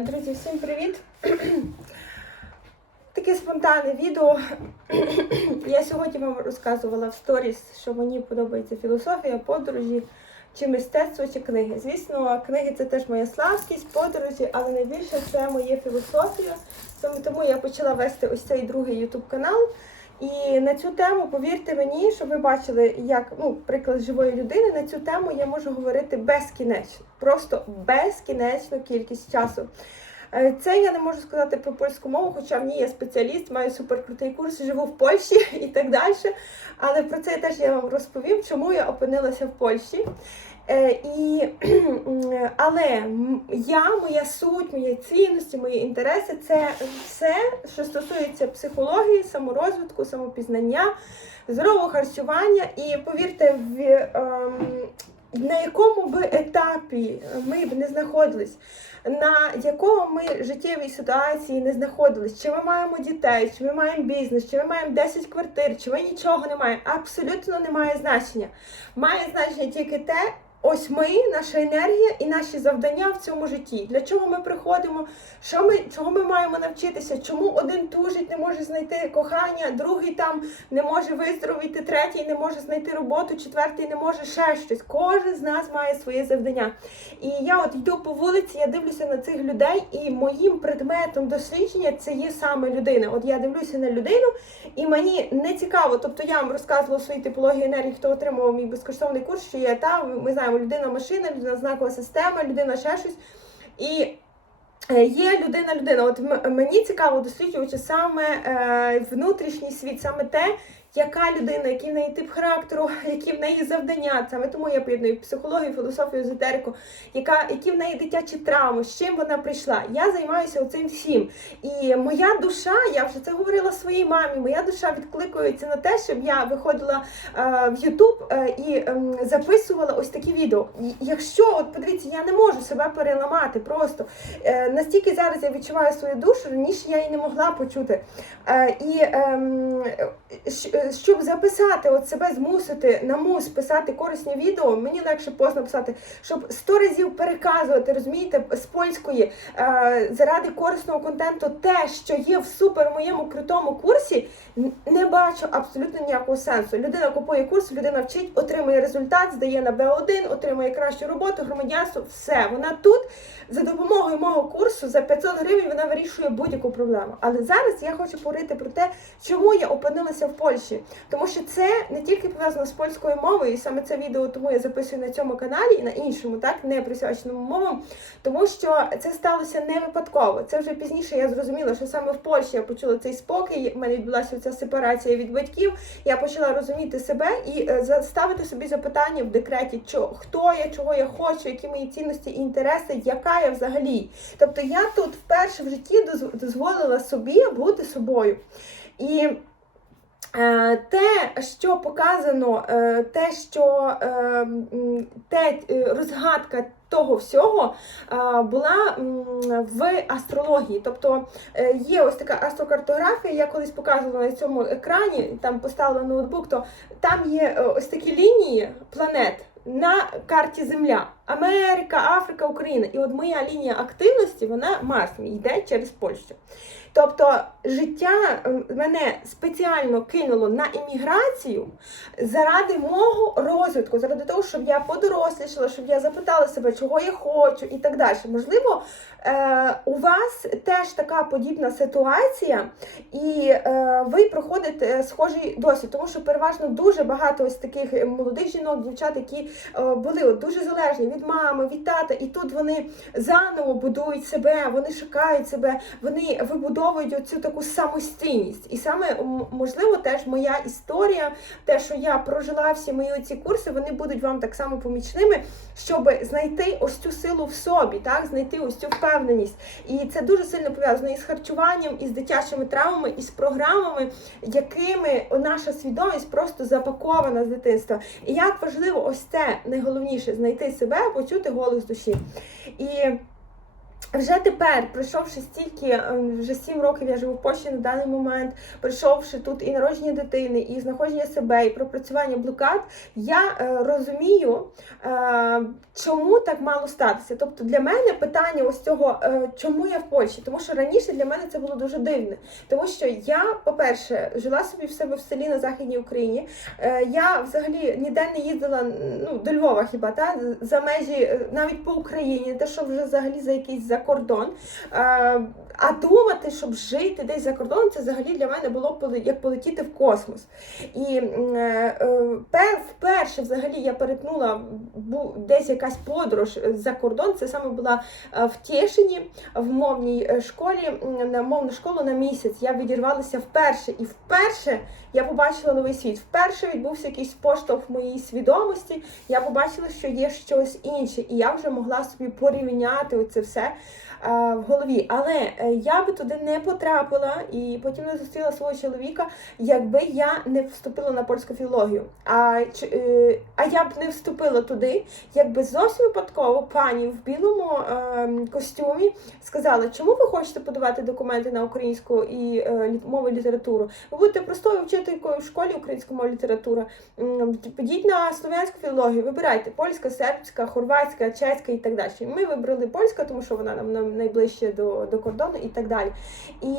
Друзі, всім привіт! Таке спонтанне відео. Я сьогодні вам розказувала в сторіс, що мені подобається філософія, подорожі, чи мистецтво, чи книги. Звісно, книги це теж моя слабкість, подорожі, але найбільше це моя філософія. Саме тому я почала вести ось цей другий ютуб канал. І на цю тему, повірте мені, щоб ви бачили, як ну, приклад живої людини, на цю тему я можу говорити безкінечно, просто безкінечну кількість часу. Е, Це я не можу сказати про польську мову, хоча в ній я спеціаліст, маю суперкрутий курс, живу в Польщі і так далі. Але про це теж я вам розповім, чому я опинилася в Польщі. Е, І, але я, моя суть, мої цінності, мої інтереси це все, що стосується психології, саморозвитку, самопізнання, здорового харчування. І повірте, в, ем, на якому би етапі ми б не знаходились, на якому ми життєвій ситуації не знаходились, чи ми маємо дітей, чи ми маємо бізнес, чи ми маємо 10 квартир, чи ми нічого не маємо, абсолютно не має значення. Має значення тільки те, ось ми, наша енергія і наші завдання в цьому житті. Для чого ми приходимо, що ми, чого ми маємо навчитися, чому один тужить, не може знайти кохання, другий там не може виздоровіти, третій не може знайти роботу, четвертий не може ще щось. Кожен з нас має своє завдання. І я от йду по вулиці, я дивлюся на цих людей, і моїм предметом дослідження це є саме людина. От я дивлюся на людину, і мені не цікаво. Тобто я вам розказувала свої типології енергії, хто отримував мій безкоштовний курс, що є та ми знаємо, людина машина, людина знакова система, людина ще щось. І е, Є людина людина. От мені цікаво досліджувати саме е, внутрішній світ, саме те, яка людина, який в неї тип характеру, які в неї завдання. Саме тому я поєдную психологію, філософію, езотерику, яка, які в неї дитячі травми, з чим вона прийшла. Я займаюся цим всім. І моя душа, я вже це говорила своїй мамі, моя душа відкликується на те, щоб я виходила е, в Ютуб е, і ем, записувала ось такі відео. Якщо, от подивіться, я не можу себе переламати просто. Е, настільки зараз я відчуваю свою душу, раніше я її не могла почути. Е, і ем, щ- е, щоб записати, от себе змусити на мус писати корисні відео, мені легше пост написати, щоб сто разів переказувати, розумієте, з польської е, заради корисного контенту те, що є в супер моєму крутому курсі, не бачу абсолютно ніякого сенсу. Людина купує курс, людина вчить, отримує результат, здає на Б1, отримує кращу роботу, громадянство, все. Вона тут за допомогою мого курсу за 500 гривень вона вирішує будь-яку проблему. Але зараз я хочу говорити про те, чому я опинилася в Польщі. Тому що це не тільки пов'язано з польською мовою, і саме це відео тому я записую на цьому каналі і на іншому, так не присвяченому мовам, тому що це сталося не випадково. Це вже пізніше я зрозуміла, що саме в Польщі я почула цей спокій. В мене відбулася ця сепарація від батьків. Я почала розуміти себе і е, ставити собі запитання в декреті, що хто я, чого я хочу, які мої цінності і інтереси, яка я взагалі. Тобто я тут вперше в житті дозволила собі бути собою. І Е, Те, що показано, е, те, що е, те розгадка того всього була в астрології. Тобто є ось така астрокартографія, я колись показувала на цьому екрані, там поставила ноутбук, то там є ось такі лінії планет. На карті Земля, Америка, Африка, Україна. І от моя лінія активності, вона Марс йде через Польщу. Тобто життя ем, мене спеціально кинуло на імміграцію заради мого розвитку, заради того, щоб я подорослішала, щоб я запитала себе, чого я хочу, і так далі. Можливо, е, у вас теж така подібна ситуація, і е, ви проходите схожий досвід, тому що переважно дуже багато ось таких молодих жінок, дівчат, які е, були дуже залежні від мами, від тата, і тут вони заново будують себе, вони шукають себе, вони вибудовують оцю таку самостійність. І саме можливо теж моя історія, те, що я прожила всі мої ці курси, вони будуть вам так само помічними, щоб знайти ось цю силу в собі, так знайти ось цю впевненість. І це дуже сильно пов'язано із харчуванням, із дитячими травмами, із програмами, якими наша свідомість просто запакована з дитинства. І як важливо ось це найголовніше знайти себе, почути голос душі. І вже тепер, пройшовши стільки, е, вже сім років я живу в Польщі на даний момент, пройшовши тут і народження дитини, і знаходження себе, і пропрацювання блокад, я е, розумію, е, чому так мало статися. Тобто для мене питання ось цього, е, чому я в Польщі, тому що раніше для мене це було дуже дивне. Тому що я, по-перше, жила собі в себе в селі на Західній Україні. Е, я взагалі ніде не їздила ну, до Львова хіба та за межі е, навіть по Україні, те, що вже взагалі за якийсь за кордон. А думати, щоб жити десь за кордоном, це взагалі для мене було як полетіти в космос. І е, е, вперше взагалі я перетнула десь якась подорож за кордон. Це саме була е, в Тєшині, в мовній школі, на мовну школу на місяць. Я відірвалася вперше, і вперше я побачила новий світ. Вперше відбувся якийсь поштовх в моїй свідомості. Я побачила, що є щось інше, і я вже могла собі порівняти оце все в голові. Але е, я би туди не потрапила і потім не зустріла свого чоловіка, якби я не вступила на польську філологію. А, е, а я б не вступила туди, якби зовсім випадково пані в білому е, костюмі сказала, чому ви хочете подавати документи на українську і е, мову і літературу? Ви будете простою вчителькою в школі української мови і літератури. Підіть на слов'янську філологію, вибирайте польська, сербська, хорватська, чеська і так далі. Ми вибрали польська, тому що вона нам найближче до, до кордону і так далі. І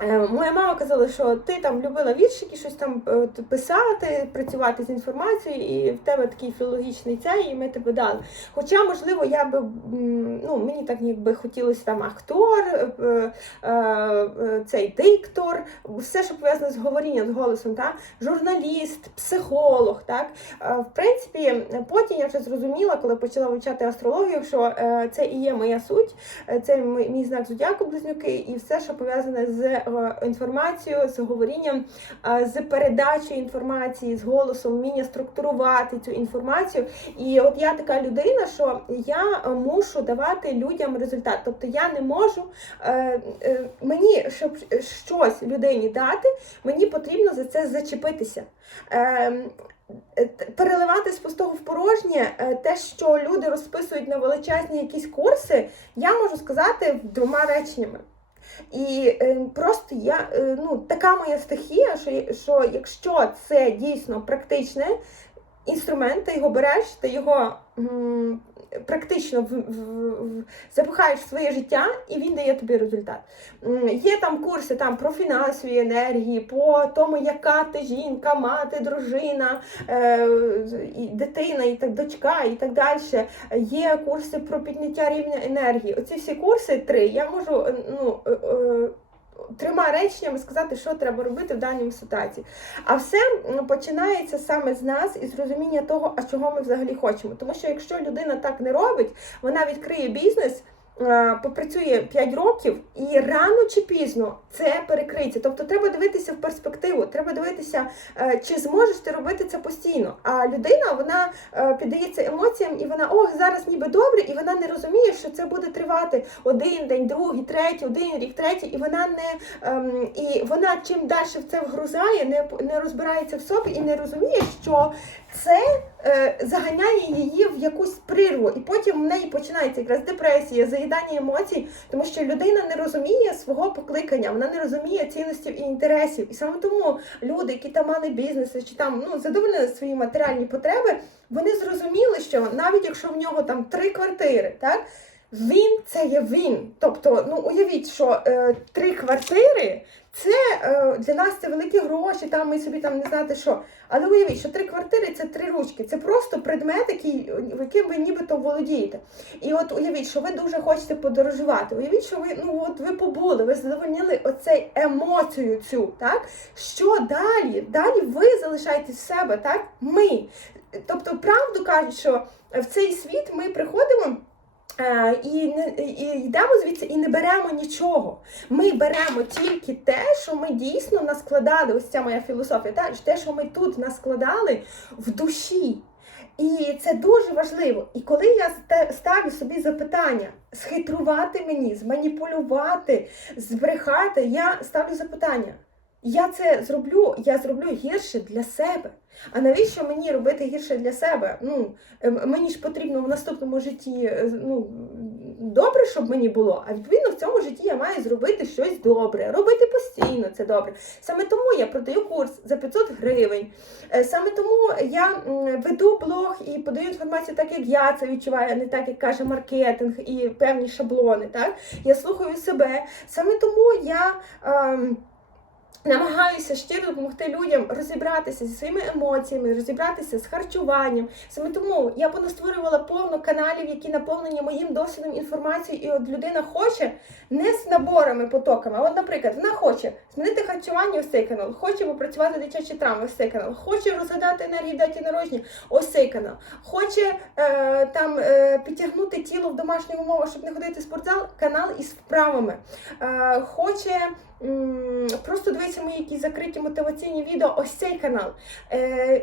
Моя мама казала, що ти там любила віршики, щось там е, писати, працювати з інформацією, і в тебе такий філологічний цей, і ми тебе дали. Хоча, можливо, я би ну, мені так якби хотілося там актор, е, е, е, цей диктор, все, що пов'язане з говорінням, з голосом, та? журналіст, психолог. Так? Е, В принципі, потім я вже зрозуміла, коли почала вивчати астрологію, що е, це і є моя суть. Е, Це мій знак зодіаку близнюки, і все, що пов'язане з е, інформацією, з говорінням, е, з передачею інформації, з голосом, вміння структурувати цю інформацію. І от я така людина, що я мушу давати людям результат. Тобто я не можу е, мені, щоб щось людині дати, мені потрібно за це зачепитися. Переливати з пустого в порожнє те, що люди розписують на величезні якісь курси, я можу сказати двома реченнями. І е, просто я е, ну така моя стихія, що, що якщо це дійсно практичне інструмент, ти його береш, ти його практично в, в, в, запихаєш в своє життя, і він дає тобі результат. Є там курси там про фінансові енергії, по тому, яка ти жінка, мати, дружина, е, дитина, і так дочка, і так далі. Є курси про підняття рівня енергії. Оці всі курси три. Я можу е, ну. е, е, Трьома реченнями сказати, що треба робити в даній ситуації. А все починається саме з нас і з розуміння того, а чого ми взагалі хочемо. Тому що якщо людина так не робить, вона відкриє бізнес, попрацює 5 років, і рано чи пізно це перекриється. Тобто треба дивитися в перспективу, треба дивитися, е, чи зможеш ти робити це постійно. А людина вона е, піддається емоціям, і вона ох, зараз ніби добре, і вона не розуміє, що це буде тривати один день, другий, третій, один рік, третій, і вона не ем, і вона чим далі в це вгрузає, не, не розбирається в собі і не розуміє, що це е, заганяє її в якусь прірву, і потім в неї починається якраз депресія, заїдання емоцій, тому що людина не розуміє свого покликання, вона не розуміє цінностей і інтересів. І саме тому люди, які там мали бізнеси, чи там ну задовольнили свої матеріальні потреби, вони зрозуміли, що навіть якщо в нього там три квартири, так. Він це є він. Тобто, ну уявіть, що е, три квартири це е, для нас це великі гроші, там ми собі там не знати що. Але уявіть, що три квартири це три ручки. Це просто предмет, який, яким ви нібито володієте. І от уявіть, що ви дуже хочете подорожувати. Уявіть, що ви ну от ви побули, ви задовольнили оцей емоцію цю. Так що далі? Далі ви залишаєтесь в себе, так? Ми. Тобто, правду кажуть, що в цей світ ми приходимо. Е, І, не, і йдемо звідси і не беремо нічого. Ми беремо тільки те, що ми дійсно наскладали. Ось ця моя філософія, так? те, що ми тут наскладали в душі. І це дуже важливо. І коли я ставлю собі запитання, схитрувати мені, зманіпулювати, збрехати, я ставлю запитання. Я це зроблю, я зроблю гірше для себе. А навіщо мені робити гірше для себе? Ну, е, мені ж потрібно в наступному житті е, ну, добре, щоб мені було. А відповідно в цьому житті я маю зробити щось добре, робити постійно це добре. Саме тому я продаю курс за 500 гривень. Е, Саме тому я веду блог і подаю інформацію так, як я це відчуваю, а не так, як каже маркетинг і певні шаблони. Так? Я слухаю себе. Саме тому я. ем, Намагаюся щиро допомогти людям розібратися зі своїми емоціями, розібратися з харчуванням. Саме тому я понастворювала повно каналів, які наповнені моїм досвідом інформацією, і от людина хоче не з наборами, потоками. От, наприклад, вона хоче змінити харчування ось канал, хоче попрацювати дитячі травми, ось канал, хоче розгадати енергії даті народження, ось канал, хоче е, там е, підтягнути тіло в домашніх умовах, щоб не ходити в спортзал, канал із вправами. Е, хоче м, просто дивитися мої якісь закриті мотиваційні відео, ось цей канал. Е,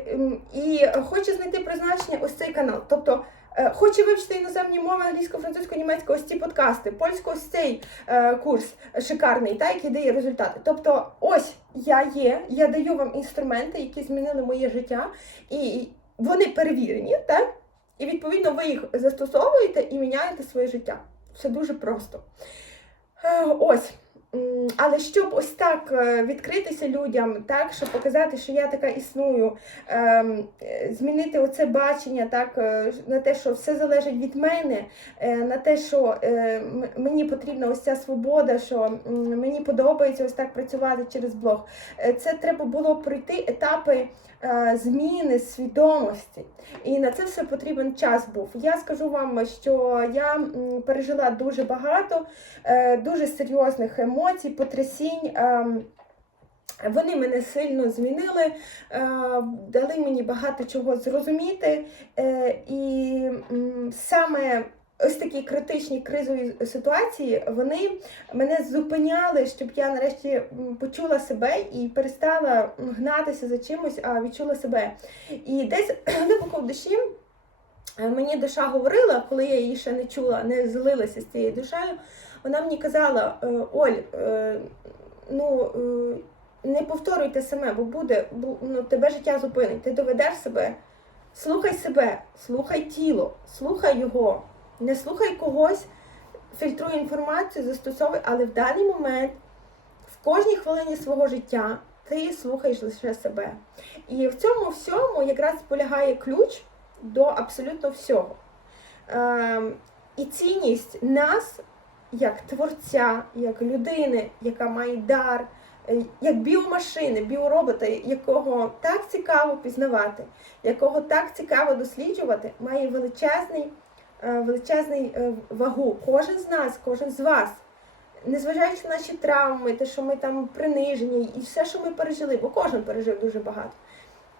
і хоче знайти призначення, ось цей канал. Тобто е, хоче вивчити іноземні мови англійську, французьку, німецьку, ось ці подкасти, польську, ось цей е, курс шикарний, та, який дає результати. Тобто, ось я є, я даю вам інструменти, які змінили моє життя, і вони перевірені, так? І відповідно ви їх застосовуєте і міняєте своє життя. Все дуже просто. Е, Ось. Але щоб ось так е, відкритися людям, так, щоб показати, що я така існую, ем, змінити оце бачення, так, е, на те, що все залежить від мене, е, на те, що мені потрібна ось ця свобода, що мені подобається ось так працювати через блог. Це треба було пройти етапи зміни свідомості. І на це все потрібен час був. Я скажу вам, що я пережила дуже багато, дуже серйозних емоцій, потрясінь. ем, Вони мене сильно змінили, е, дали мені багато чого зрозуміти. е, І саме ось такі критичні кризові ситуації вони мене зупиняли, щоб я нарешті почула себе і перестала гнатися за чимось, а відчула себе. І десь глибоко в душі е, мені душа говорила, коли я її ще не чула, не злилася з цією душею. Вона мені казала: е, Оль, е, ну. е, Не повторюйте саме, бо буде, ну, тебе життя зупинить. Ти доведеш себе. Слухай себе, слухай тіло, слухай його, не слухай когось, фільтруй інформацію, застосовуй, але в даний момент, в кожній хвилині свого життя, ти слухаєш лише себе. І в цьому всьому якраз полягає ключ до абсолютно всього. Ем, і цінність нас як творця, як людини, яка має дар, е, як біомашини, біоробота, якого так цікаво пізнавати, якого так цікаво досліджувати, має величезний, е, величезний е, вагу. Кожен з нас, кожен з вас. Незважаючи на наші травми, те, що ми там принижені, і все, що ми пережили, бо кожен пережив дуже багато.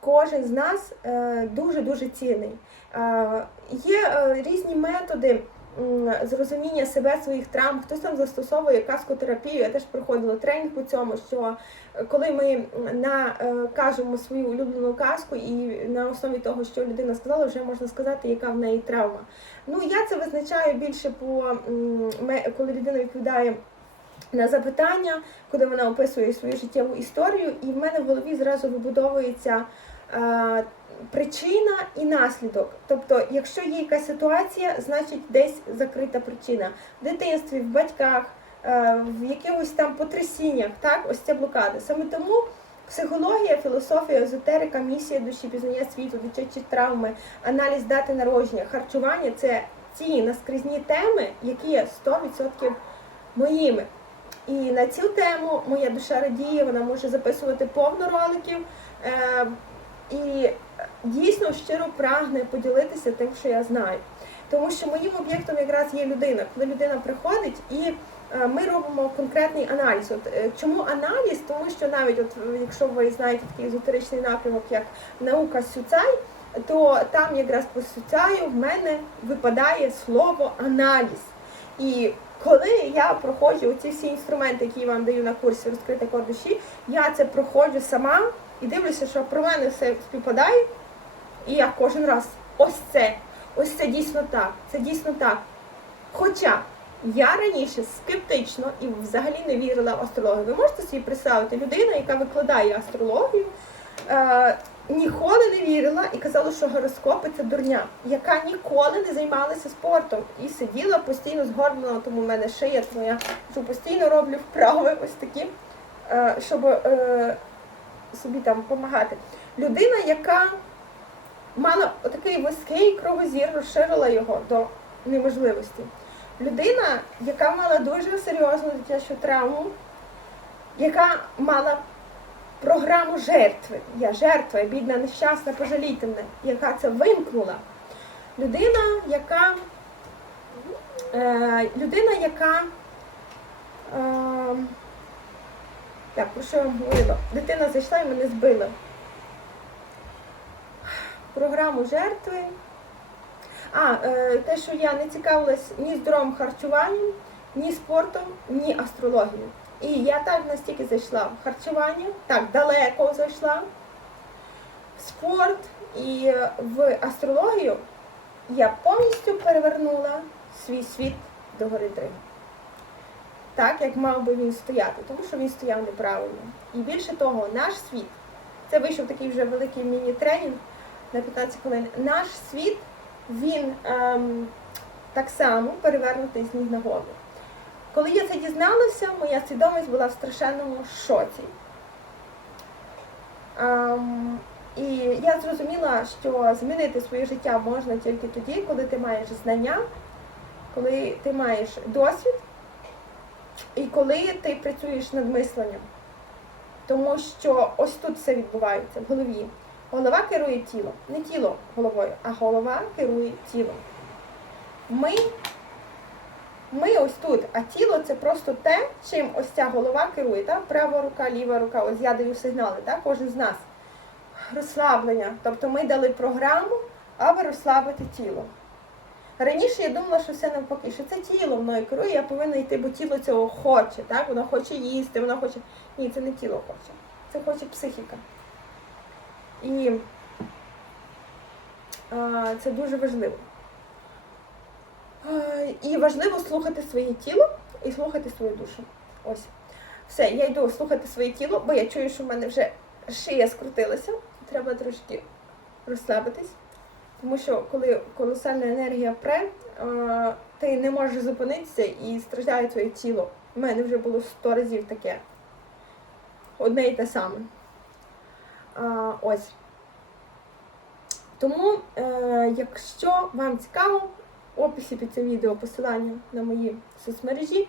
Кожен з нас дуже-дуже цінний. Є різні методи зрозуміння себе, своїх травм. Хтось там застосовує каскотерапію. Я теж проходила тренінг по цьому, що е, коли ми на, е, кажемо свою улюблену казку, і на основі того, що людина сказала, вже можна сказати, яка в неї травма. Ну, я це визначаю більше по коли людина відповідає на запитання, коли вона описує свою життєву історію, і в мене в голові зразу вибудовується е, причина і наслідок. Тобто, якщо є якась ситуація, значить десь закрита причина. В дитинстві, в батьках, е, в якихось там потрясіннях, так, ось ця блокада. Саме тому психологія, філософія, езотерика, місія душі, пізнання світу, дитячі травми, аналіз дати народження, харчування це ті наскрізні теми, які є 100% моїми. І на цю тему моя душа радіє, вона може записувати повно роликів. Е, і дійсно щиро прагне поділитися тим, що я знаю. Тому що моїм об'єктом якраз є людина. Коли людина приходить і е, ми робимо конкретний аналіз. От е, чому аналіз? Тому що навіть от якщо ви знаєте такий езотеричний напрямок, як наука Сюцай, то там якраз по Сюцаю в мене випадає слово аналіз. І коли я проходжу ці всі інструменти, які я вам даю на курсі розкрити код душі, я це проходжу сама і дивлюся, що про мене все співпадає. І я кожен раз ось це, ось це дійсно так, це дійсно так. Хоча я раніше скептично і взагалі не вірила в астрологію. Ви можете собі представити людина, яка викладає астрологію, е, ніколи не вірила і казала, що гороскопи це дурня, яка ніколи не займалася спортом і сиділа постійно згорблена, тому в мене шия, тому я що постійно роблю вправи ось такі, е, щоб е, собі там допомагати. Людина, яка мала такий вузький кровозір, розширила його до неможливості. Людина, яка мала дуже серйозну дитячу травму, яка мала програму жертви. Я жертва, я бідна, нещасна, пожалійте мене, яка це вимкнула. Людина, яка е, людина, яка е, так, про що я говорила? Дитина зайшла і мене збила. Програму жертви. А, е, те, що я не цікавилась ні здоровим харчуванням, ні спортом, ні астрологією. І я так настільки зайшла в харчування, так далеко зайшла, в спорт і в астрологію я повністю перевернула свій світ до гори Дригу. Так, як мав би він стояти, тому що він стояв неправильно. І більше того, наш світ, це вийшов такий вже великий міні-тренінг на 15 хвилин. Наш світ, він ем, так само перевернутий з ніг на голову. Коли я це дізналася, моя свідомість була в страшенному шоці. Ем, і я зрозуміла, що змінити своє життя можна тільки тоді, коли ти маєш знання, коли ти маєш досвід і коли ти працюєш над мисленням. Тому що ось тут все відбувається в голові. Голова керує тілом, не тіло головою, а голова керує тілом. Ми ми ось тут, а тіло це просто те, чим ось ця голова керує. Так? Права рука, ліва рука, ось я даю сигнали, так? кожен з нас. Розслаблення. Тобто ми дали програму, аби розслабити тіло. Раніше я думала, що все навпаки, що це тіло мною керує, я повинна йти, бо тіло цього хоче. так? Воно хоче їсти, воно хоче. Ні, це не тіло хоче. Це хоче психіка. І це дуже важливо. І важливо слухати своє тіло і слухати свою душу. Ось. Все, я йду слухати своє тіло, бо я чую, що в мене вже шия скрутилася. Треба трошки розслабитись. Тому що коли колосальна енергія пре, ти не можеш зупинитися і страждає твоє тіло. У мене вже було сто разів таке. Одне і те саме. Ось. Тому, е, якщо вам цікаво, в описі під цим відео посилання на мої соцмережі.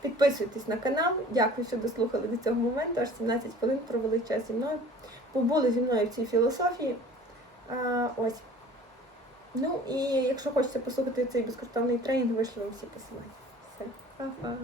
Підписуйтесь на канал. Дякую, що дослухали до цього моменту. Аж 17 хвилин провели час зі мною. Побули зі мною в цій філософії. А, ось. Ну і якщо хочете послухати цей безкоштовний тренінг, вийшли вам всі посилання. Все, па-па.